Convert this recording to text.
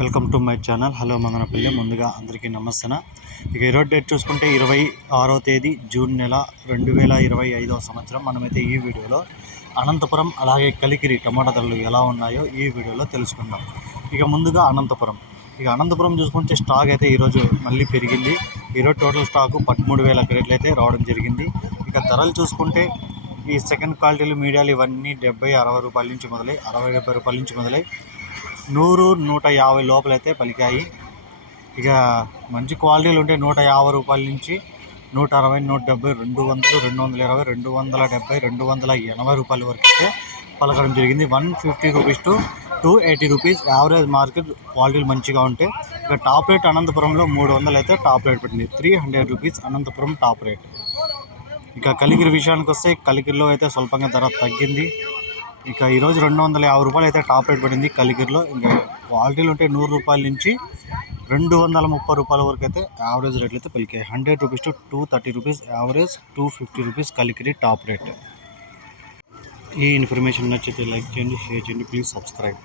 Welcome to my channel. Hello Madanapalli ముందుగా అందరికీ నమస్తే ఇక ఈరోజు డేట్ చూసుకుంటే ఇరవై ఆరో తేదీ జూన్ నెల రెండు వేల ఇరవై ఐదవ సంవత్సరం. మనమైతే ఈ వీడియోలో అనంతపురం అలాగే కలికిరి టమాటా ధరలు ఎలా ఉన్నాయో ఈ వీడియోలో తెలుసుకుందాం. ఇక ముందుగా అనంతపురం. ఇక అనంతపురం చూసుకుంటే స్టాక్ అయితే ఈరోజు మళ్ళీ పెరిగింది. ఈరోజు టోటల్ స్టాకు పదమూడు వేల క్రేట్లు అయితే రావడం జరిగింది. ఇక ధరలు చూసుకుంటే ఈ సెకండ్ క్వాలిటీలు మీడియాలు ఇవన్నీ డెబ్బై అరవై రూపాయల నుంచి మొదలై అరవై డెబ్బై రూపాయల నుంచి మొదలై నూరు నూట యాభై లోపలైతే పలికాయి. ఇక మంచి క్వాలిటీలు ఉంటే నూట యాభై రూపాయల నుంచి నూట అరవై నూట డెబ్బై రెండు వందలు రెండు వందల ఇరవై రెండు వందల డెబ్బై రెండు వందల ఎనభై రూపాయల వరకు అయితే పలకడం జరిగింది. One fifty rupees to two eighty rupees. Average market క్వాలిటీలు మంచిగా ఉంటే ఇక టాప్ రేట్ అనంతపురంలో మూడు వందలు అయితే టాప్ రేట్ పెట్టింది. Three hundred rupees Anantapuram top rate. ఇక కలిగిరి విషయానికి వస్తే కలిగిరిలో అయితే స్వల్పంగా ధర తగ్గింది. ఇక ఈరోజు రెండు వందల యాభై రూపాయలు అయితే టాప్ రేట్ పడింది కలిగిరిలో. ఇంకా క్వాలిటీలు ఉంటే నూరు రూపాయల నుంచి రెండు వందల ముప్పై రూపాయల వరకు అయితే యావరేజ్ రేట్లు అయితే పలికాయి. Hundred rupees to two thirty rupees average two fifty rupees Kalikiri top rate. ఈ ఇన్ఫర్మేషన్ నచ్చితే లైక్ చేయండి షేర్ చేయండి ప్లీజ్ సబ్స్క్రైబ్.